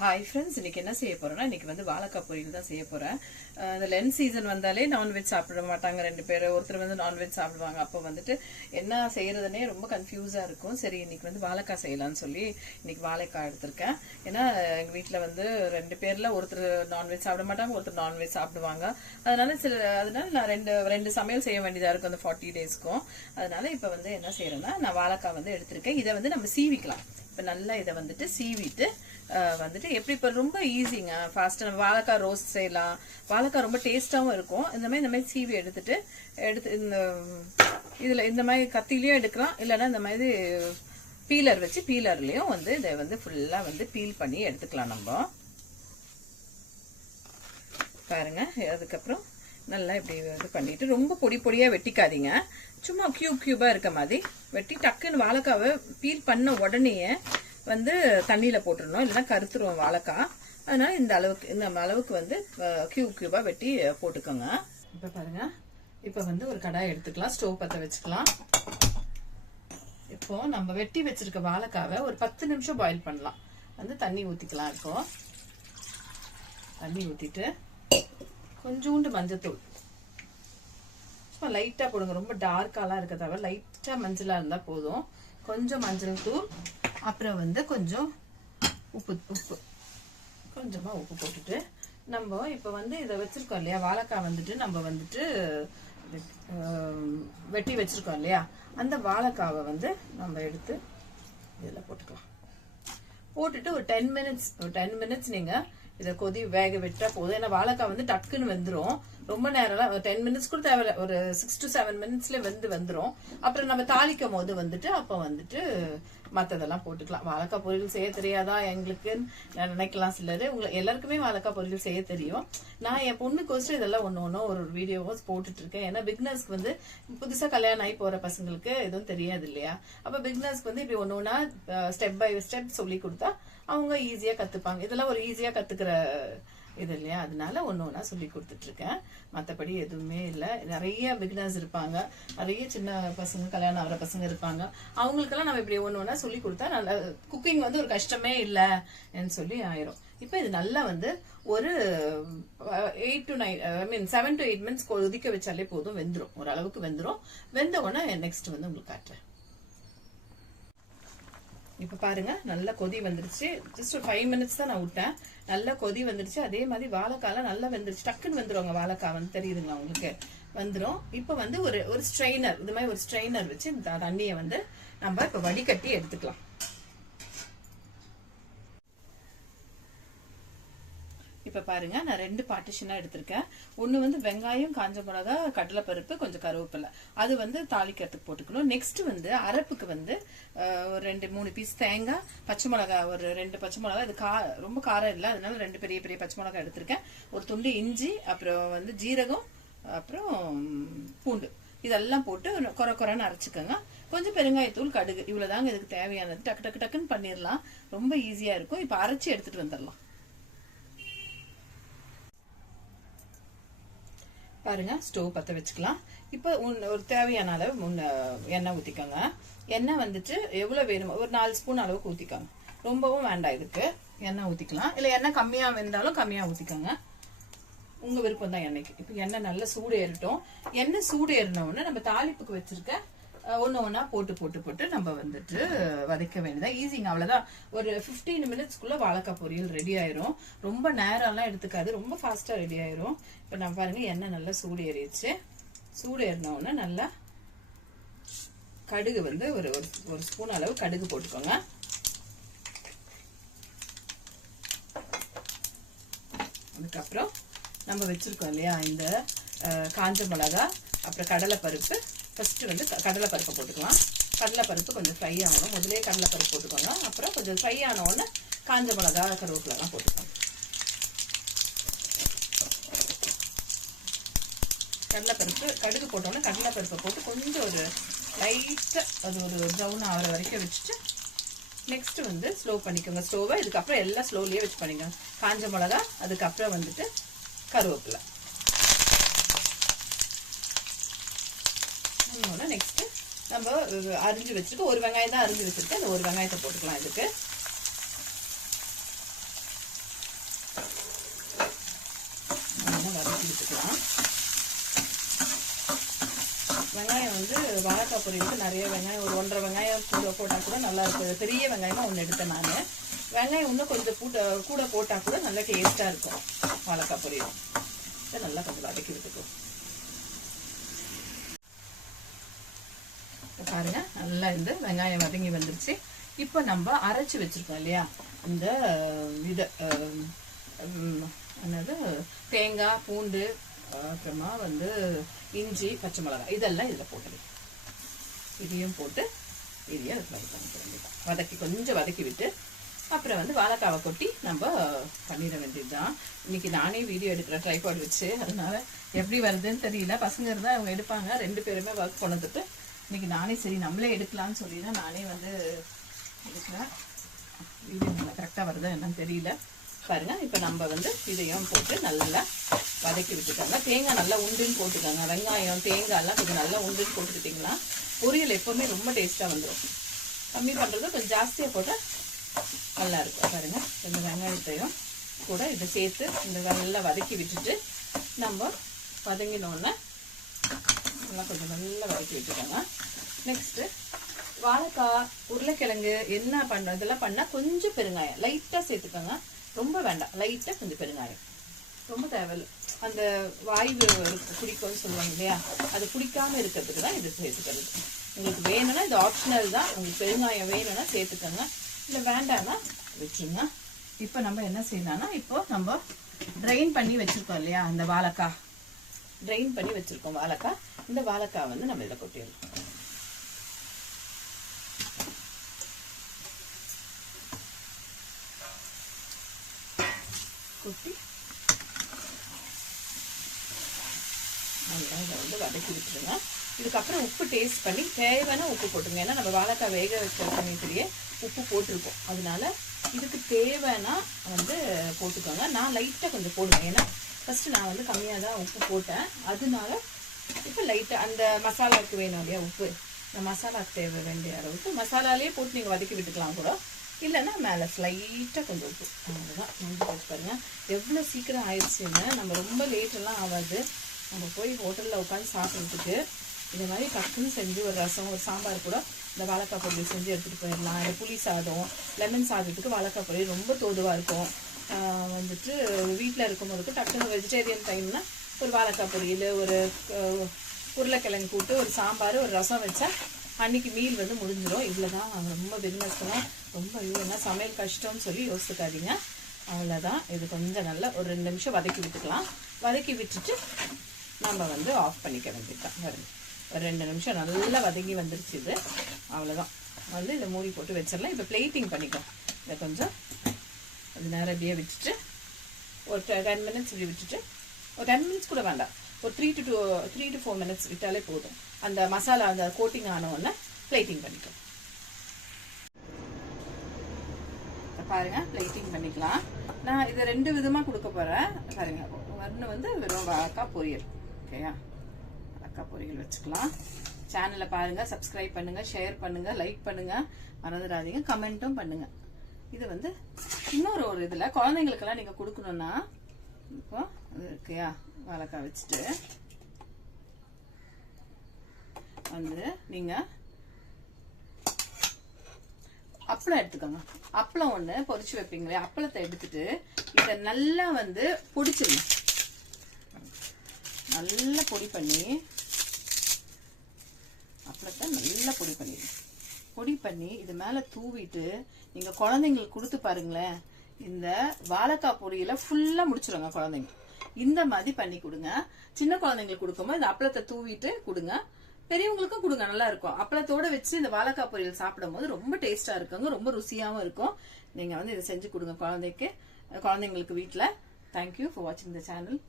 Hi friends, இன்னைக்கு என்ன செய்ய போறேன்னா இன்னைக்கு வந்து வாழைக்காய் பொரியல் தான் செய்ய போறேன். இந்த லென்த் சீசன் வந்தாலே நான்வெஜ் சாப்பிட மாட்டாங்க ரெண்டு பேர். ஒருத்தர் வந்து நான்வெஜ் சாப்பிடுவாங்க. அப்போ வந்துட்டு என்ன செய்யறதுனே ரொம்ப கன்ஃபியூஸா இருக்கும். சரி, இன்னைக்கு வந்து வாழைக்காய் செய்யலாம்னு சொல்லி இன்னைக்கு வாழைக்காய் எடுத்திருக்கேன். ஏன்னா எங்க வீட்டில் வந்து ரெண்டு பேர்ல ஒருத்தர் நான்வெஜ் சாப்பிட மாட்டாங்க, ஒருத்தர் நான்வெஜ் சாப்பிடுவாங்க. அதனால நான் ரெண்டு சமையல் செய்ய வேண்டியதா இருக்கும் அந்த 40 டேஸ்க்கும். அதனால இப்போ வந்து என்ன செய்யறேன்னா நான் வாழைக்காய் வந்து எடுத்திருக்கேன். இதை வந்து நம்ம சீவிக்கலாம். இப்போ நல்லா இதை வந்துட்டு சீவிட்டு வந்துட்டு எப்படி இப்போ ரொம்ப ஈஸிங்க, ஃபாஸ்ட்டாக நம்ம வாழைக்காய் ரோஸ்ட் செய்யலாம். வாழைக்காய் ரொம்ப டேஸ்ட்டாகவும் இருக்கும். இந்த மாதிரி சீவி எடுத்து இதில் இந்த மாதிரி கத்திலையும் எடுக்கலாம், இல்லைன்னா இந்த மாதிரி பீலர் வச்சு பீலர்லேயும் வந்து இதை வந்து ஃபுல்லாக வந்து பீல் பண்ணி எடுத்துக்கலாம். நம்ம பாருங்க. அதுக்கப்புறம் நல்லா இப்படி இது பண்ணிட்டு ரொம்ப பொடியாக வெட்டிக்காதீங்க. சும்மா கியூபாக இருக்க மாதிரி வெட்டி டக்குன்னு வாழைக்காவை பீல் பண்ண உடனேயே வந்து தண்ணியில போட்டுடணும், இல்லைன்னா கருத்துருவோம் வாழைக்காய். அதனால இந்த அளவுக்கு வந்து கியூபா வெட்டி போட்டுக்கோங்க. இப்ப பாருங்க, இப்ப வந்து ஒரு கடாய் எடுத்துக்கலாம், ஸ்டவ் பற்ற வச்சுக்கலாம். இப்போ நம்ம வெட்டி வச்சிருக்க வாழைக்காவை ஒரு 10 நிமிஷம் பாயில் பண்ணலாம். வந்து தண்ணி ஊத்திக்கலாம். இப்போ தண்ணி ஊத்திட்டு கொஞ்சோண்டு மஞ்சத்தூள் சும்மா லைட்டா போடுங்க, ரொம்ப டார்க்காலாம் இருக்க தவிர லைட்டா மஞ்சளா இருந்தா போதும். கொஞ்சம் மஞ்சள் தூள், அப்புறம் வந்து கொஞ்சம் உப்பு கொஞ்சமா உப்பு போட்டுட்டு நம்ம இப்ப வந்து இதை வச்சிருக்கோம் இல்லையா, வாழைக்காய் வந்துட்டு நம்ம வந்துட்டு வெட்டி வச்சிருக்கோம் இல்லையா, அந்த வாழைக்காவை வந்து நம்ம எடுத்து இதுல போட்டுக்கலாம். போட்டுட்டு ஒரு 10 மினிட்ஸ் நீங்க இதை வேக விட்டா போதும். ஏன்னா வாழைக்காய் வந்து டக்குன்னு வெந்துடும். ரொம்ப நேரம் 10 மினிட்ஸ் கூட தேவையில்ல, ஒரு 6 to 7 மினிட்ஸ்ல வந்துரும். அப்புறம் நம்ம தாளிக்கும் போது வந்துட்டு அப்ப வந்துட்டு மத்ததெல்லாம் போட்டுக்கலாம். வாழைக்காய் பொரியல் செய்ய தெரியாதா எங்களுக்கு நினைக்கலாம் சிலரு. எல்லாருக்குமே வாழைக்காய் பொரியல் செய்ய தெரியும். நான் என் பொண்ணுக்கோசரம் இதெல்லாம் ஒன்னு ஒரு வீடியோவோ போட்டுட்டு இருக்கேன். ஏன்னா பிகினர்ஸ்க்கு வந்து புதுசா கல்யாணம் ஆகி போற பசங்களுக்கு எதுவும் தெரியாது இல்லையா. அப்ப பிகினர்ஸ்க்கு வந்து இப்படி ஒன்னா ஸ்டெப் பை ஸ்டெப் சொல்லி கொடுத்தா அவங்க ஈஸியா கத்துப்பாங்க. இதெல்லாம் ஒரு ஈஸியா கத்துக்கிற இது இல்லையா, அதனால ஒன்னா சொல்லி கொடுத்துட்டு இருக்கேன். மற்றபடி எதுவுமே இல்லை. நிறைய பிகினர்ஸ் இருப்பாங்க, நிறைய சின்ன பசங்க கல்யாணம் ஆகிற பசங்க இருப்பாங்க. அவங்களுக்கெல்லாம் நம்ம இப்படி ஒன்னா சொல்லி கொடுத்தா நல்ல குக்கிங் வந்து ஒரு கஷ்டமே இல்லைன்னு சொல்லி ஆயிரும். இப்ப இது நல்லா வந்து ஒரு 7 to 8 மினிட்ஸ் கொதிக்க வச்சாலே போதும், வெந்துடும். ஓரளவுக்கு வெந்துடும். வெந்த உடனே நெக்ஸ்ட் வந்து உங்களுக்கு காட்டுறேன். இப்ப பாருங்க, நல்லா கொதி வந்துருச்சு. ஜஸ்ட் ஒரு 5 மினிட்ஸ் தான் நான் விட்டேன். நல்லா கொதி வந்துருச்சு. அதே மாதிரி வாழைக்காய் நல்லா வெந்துருச்சு. டக்குன்னு வெந்துருவாங்க வாழைக்காய் வந்து, தெரியுதுங்க உங்களுக்கு, வந்துடும். இப்ப வந்து ஒரு ஸ்ட்ரெயினர், இது மாதிரி ஒரு ஸ்ட்ரெயினர் வச்சு இந்த தண்ணியை வந்து நம்ம இப்ப வடிகட்டி எடுத்துக்கலாம். இப்ப பாருங்க, நான் 2 பார்ட்டிஷனா எடுத்திருக்கேன். ஒண்ணு வந்து வெங்காயம், காஞ்ச மிளகா, கடலைப்பருப்பு, கொஞ்சம் கருவேப்பிலை, அது வந்து தாளிக்கிறதுக்கு போட்டுக்கணும். நெக்ஸ்ட் வந்து அரப்புக்கு வந்து ஒரு 2-3 பீஸ் தேங்காய், பச்சை மிளகா ஒரு 2 பச்சை மிளகா. இது ரொம்ப காரம் இல்லை, அதனால 2 பெரிய பச்சை மிளகா எடுத்திருக்கேன். ஒரு துண்டு இஞ்சி, அப்புறம் வந்து ஜீரகம், அப்புறம் பூண்டு, இதெல்லாம் போட்டு கொரன்னு அரைச்சுக்கோங்க. கொஞ்சம் பெருங்காயத்தூள், கடுகு, இவ்வளவுதாங்க இதுக்கு தேவையானது. டக்குன்னு பண்ணிடலாம், ரொம்ப ஈஸியா இருக்கும். இப்ப அரைச்சி எடுத்துட்டு வந்துடலாம். பாருங்க, ஸ்டவ் பற்ற வச்சுக்கலாம். இப்போ ஒரு தேவையான அளவு எண்ணெய் ஊற்றிக்கோங்க. எண்ணெய் வந்துட்டு எவ்வளோ வேணுமோ ஒரு 4 ஸ்பூன் அளவுக்கு ஊற்றிக்கோங்க. ரொம்பவும் வேண்டாம் இதுக்கு. எண்ணெய் ஊற்றிக்கலாம், இல்லை எண்ணெய் கம்மியாக வெந்தாலும் கம்மியாக ஊற்றிக்கோங்க, உங்கள் விருப்பம் தான் எண்ணெய்க்கு. இப்போ எண்ணெய் நல்லா சூடு ஏறட்டும். எண்ணெய் சூடு ஏறினோடனே நம்ம தாளிப்புக்கு வச்சிருக்க ஒன்னா போட்டு நம்ம வந்துட்டு வதக்க வேண்டியதா. ஈஸிங்க, அவ்வளவுதான். ஒரு 15 மினிட்ஸ்க்குள்ள வாழைக்காய் பொரியல் ரெடி ஆயிரும். ரொம்ப நேரம்லாம் எடுத்துக்காது, ரொம்ப ஃபாஸ்டா ரெடி ஆயிரும். இப்ப நான் பாருங்க, எண்ணெய் நல்லா சூடு ஏறிடுச்சு. சூடு ஏறினோடனே நல்லா கடுகு வந்து ஒரு ஸ்பூன் அளவு கடுகு போட்டுக்கோங்க. அதுக்கப்புறம் நம்ம வச்சிருக்கோம் இல்லையா இந்த காஞ்ச மிளகா, அப்புறம் கடலைப்பருப்பு. ஃபர்ஸ்ட் வந்து கடலைப்பருப்பை போட்டுக்கலாம். கடலைப்பருப்பு கொஞ்சம் ஃப்ரை ஆகணும். முதலே கடலைப்பருப்பு போட்டுக்கோங்க. அப்புறம் கொஞ்சம் ஃப்ரை ஆன உடனே காஞ்ச மிளகா, கருவேப்பிலாம் போட்டுக்கோங்க. கடலைப்பருப்பு, கடுகு போட்டோன்னா கடலைப்பருப்பை போட்டு கொஞ்சம் ஒரு லைட்டா அது ஒரு ப்ரௌன் ஆகிற வரைக்கும் வச்சுட்டு நெக்ஸ்ட் வந்து ஸ்லோ பண்ணிக்கோங்க ஸ்டோவை. இதுக்கப்புறம் எல்லாம் ஸ்லோலியே வச்சு பண்ணிக்கோங்க. காஞ்ச மிளகா, அதுக்கப்புறம் வந்துட்டு கருவேப்பிலை. நெக்ஸ்ட் நம்ம அரிஞ்சு வச்சிருக்கோம். ஒரு வெங்காயம் தான் அரிஞ்சு வச்சிருக்கேன். அந்த ஒரு வெங்காயத்தை போட்டுக்கலாம். இதுக்கு நல்லா வதக்கி விட்டுக்கலாம். வெங்காயம் வந்து வாழைக்காய் பொரியலுக்கு நிறைய வெங்காயம், ஒரு 1.5 வெங்காயம் கூட போட்டால் கூட நல்லா இருக்கும். பெரிய வெங்காயமா ஒன்று எடுத்தேன் நான். வெங்காயம் இன்னும் கொஞ்சம் கூட போட்டால் கூட நல்லா டேஸ்ட்டாக இருக்கும் வாழைக்காய் பொரியல். இதை நல்லா கொஞ்சம் வதக்கி விட்டுக்கும். பாருங்க, நல்லா இந்த வெங்காயம் வதங்கி வந்துருச்சு. இப்போ நம்ம அரைச்சி வச்சிருக்கோம் இல்லையா, இந்த இது என்னது தேங்காய், பூண்டு, அப்புறமா வந்து இஞ்சி, பச்சை மிளகாய் இதெல்லாம் இதில் போட்டுது. இதையும் போட்டு இதையும் ஃப்ரை பண்ணிக்க வேண்டியதான். கொஞ்சம் வதக்கி விட்டு அப்புறம் வந்து வாழைக்காவை கொட்டி நம்ம பண்ணிட வேண்டியதுதான். இன்னைக்கு நானே வீடியோ எடுக்கிற ட்ரைபாட் வச்சு, அதனால எப்படி வருதுன்னு தெரியல. பசங்க இருந்தால் அவங்க எடுப்பாங்க. 2 பேருமே ஒர்க் பண்ணதுட்டு இன்னைக்கு நானே சரி நம்மளே எடுக்கலான்னு சொல்லி தான் நானே வந்து எடுக்கிறேன். வீடியோ நல்லா கரெக்டாக வருதா என்னன்னு தெரியல. பாருங்க, இப்போ நம்ம வந்து இதையும் போட்டு நல்லா வதக்கி விட்டுக்கோங்க. தேங்காய் நல்லா உண்டுன்னு போட்டுக்கோங்க. வெங்காயம் தேங்காய்லாம் கொஞ்சம் நல்லா உண்டுன்னு போட்டுக்கிட்டிங்களா பொரியல் எப்போவுமே ரொம்ப டேஸ்ட்டாக வந்துடும். கம்மி பண்ணுறது கொஞ்சம் ஜாஸ்தியாக போட்டால் நல்லா இருக்கும். பாருங்க, இந்த வெங்காயத்தையும் கூட இதை சேர்த்து இந்த நல்லா வதக்கி விட்டுட்டு நம்ம வதங்கினோடனே நல்லா கொஞ்சம் நல்லா வதக்கி விட்டுக்கோங்க. நெக்ஸ்ட்டு வாழைக்காய், உருளைக்கிழங்கு என்ன பண்ணுறோம் இதெல்லாம் பண்ணால் கொஞ்சம் பெருங்காயம் லைட்டாக சேர்த்துக்கோங்க. ரொம்ப வேண்டாம், லைட்டாக கொஞ்சம் பெருங்காயம், ரொம்ப தேவையில்லை. அந்த வாய்வு பிடிக்கும்னு சொல்லுவாங்க இல்லையா, அது பிடிக்காம இருக்கிறதுக்கு தான் இது சேர்த்துக்கிறது. உங்களுக்கு வேணும்னா இது ஆப்ஷனல் தான். உங்களுக்கு பெருங்காயம் வேணும்னா சேர்த்துக்கோங்க, இல்லை வேண்டாம்னா வச்சுங்க. இப்போ நம்ம என்ன செய்யலாம்னா, இப்போ நம்ம ட்ரைன் பண்ணி வச்சுருக்கோம் இல்லையா அந்த வாழைக்காய், ட்ரைன் பண்ணி வச்சுருக்கோம் வாழைக்காய். இந்த வாழைக்காய் வந்து நம்ம இதில் கொட்டிடலாம். கொட்டி நல்லா இதை வந்து வதக்கி விட்டுருங்க. இதுக்கப்புறம் உப்பு டேஸ்ட் பண்ணி தேவைன்னா உப்பு போட்டுருங்க. ஏன்னா நம்ம வாழைக்காய் வேக வச்ச சமயத்திலேயே உப்பு போட்டிருக்கோம். அதனால இதுக்கு தேவைன்னா வந்து போட்டுக்கோங்க. நான் லைட்டாக கொஞ்சம் போடுவேன். ஏன்னா ஃபஸ்ட்டு நான் வந்து கம்மியாக தான் உப்பு போட்டேன். அதனால இப்போ லைட்டாக அந்த மசாலாவுக்கு வேணும் இல்லையா உப்பு, இந்த மசாலாவுக்கு தேவை வேண்டிய அளவுக்கு மசாலாலேயே போட்டு நீங்கள் வதக்கி விட்டுக்கலாம் கூட. இல்லைன்னா மேலே ஸ்லைட்டாக கொஞ்சம் உப்பு, அவ்வளோதான். முடிஞ்சு வச்சு பாருங்கள் எவ்வளோ சீக்கிரம் ஆயிடுச்சுன்னு. நம்ம ரொம்ப லேட்டெல்லாம் ஆகாது. நம்ம போய் ஹோட்டலில் உட்காந்து சாப்பிட்றதுக்கு இந்த மாதிரி டக்குன்னு செஞ்சு ஒரு ரசம், ஒரு சாம்பார் கூட இந்த வாழைக்காய் பொரியல் செஞ்சு எடுத்துகிட்டு போயிடலாம். இல்லை புளி சாதம், லெமன் சாதத்துக்கு வாழைக்காய் பொரியல் ரொம்ப தோதுவாக இருக்கும். வந்துட்டு வீட்டில் இருக்கும்போதுக்கு டக்குன்னு வெஜிடேரியன் டைம்னா ஒரு வாழைக்காய் பொரியல், ஒரு உருளைக்கிழங்கு கூட்டு, ஒரு சாம்பார், ஒரு ரசம் வச்சா அன்னைக்கு மீல் வந்து முடிஞ்சிடும். இவ்வளோ தான். ரொம்ப பிஸ்னஸ்லாம் ரொம்ப என்ன சமையல் கஷ்டம்னு சொல்லி யோசிக்காதீங்க. அவ்வளோதான். இது கொஞ்சம் நல்லா ஒரு 2 நிமிஷம் வதக்கி விட்டுக்கலாம். வதக்கி விட்டுட்டு நம்ம வந்து ஆஃப் பண்ணிக்க வேண்டியதுதான். வருங்க, ஒரு 2 நிமிஷம் நல்லா வதங்கி வந்துருச்சு இது. அவ்வளோதான். வந்து இதை மூடி போட்டு வச்சிடலாம். இப்போ பிளேட்டிங் பண்ணிக்கலாம். இதை கொஞ்சம் அது நேரம் அப்படியே விட்டுட்டு ஒரு 10 மினிட்ஸ் இப்படி விட்டுட்டு, ஒரு 10 மினிட்ஸ் கூட வேண்டாம், ஒரு 3 to 4 மினிட்ஸ் விட்டாலே போதும். அந்த மசாலா அந்த கோட்டிங் ஆனவுடனே பிளேட்டிங் பண்ணிக்கலாம். பாருங்க, பிளேட்டிங் பண்ணிக்கலாம். நான் இதை 2 விதமாக கொடுக்க போகிறேன். பாருங்க, ஒன்று வந்து வெறும் வாழைக்காய் பொரியல். ஓகேயா, வாழைக்காய் பொரியல் வச்சுக்கலாம். சேனலை பாருங்க, சப்ஸ்கிரைப் பண்ணுங்க, ஷேர் பண்ணுங்க, லைக் பண்ணுங்க, மறந்துடாதீங்க, கமெண்ட்டும் பண்ணுங்க. இது வந்து இன்னொரு இதில் குழந்தைங்களுக்கெல்லாம் நீங்கள் கொடுக்கணும்னா, இப்போ ஓகேயா, வாழைக்காய் வச்சுட்டு வந்து நீங்கள் அப்பளம் எடுத்துக்கோங்க. அப்பளம் ஒன்று பொரிச்சு வைப்பீங்களே, அப்பளத்தை எடுத்துட்டு இதை நல்லா வந்து பொடிச்சிருங்க. நல்லா பொடி பண்ணி அப்பளத்தை நல்லா பொடி பண்ணிடுங்க. பொடி பண்ணி இது மேலே தூவிட்டு நீங்கள் குழந்தைங்களுக்கு கொடுத்து பாருங்களேன். இந்த வாழைக்காய் பொரியலை ஃபுல்லாக முடிச்சிருங்க குழந்தைங்க. இந்த மாதிரி பண்ணி கொடுங்க. சின்ன குழந்தைங்களுக்கு கொடுக்கும்போது இந்த அப்பளத்தை தூவிட்டு கொடுங்க. பெரியவங்களுக்கும் கொடுங்க, நல்லா இருக்கும். அப்பளத்தோட வச்சு இந்த வாழைக்காய் பொரியல் சாப்பிடும் போது ரொம்ப டேஸ்டா இருக்குங்க, ரொம்ப ருசியாகவும் இருக்கும். நீங்க வந்து இதை செஞ்சு கொடுங்க குழந்தைங்களுக்கு வீட்டில். தேங்க்யூ ஃபார் வாட்சிங் த சேனல்.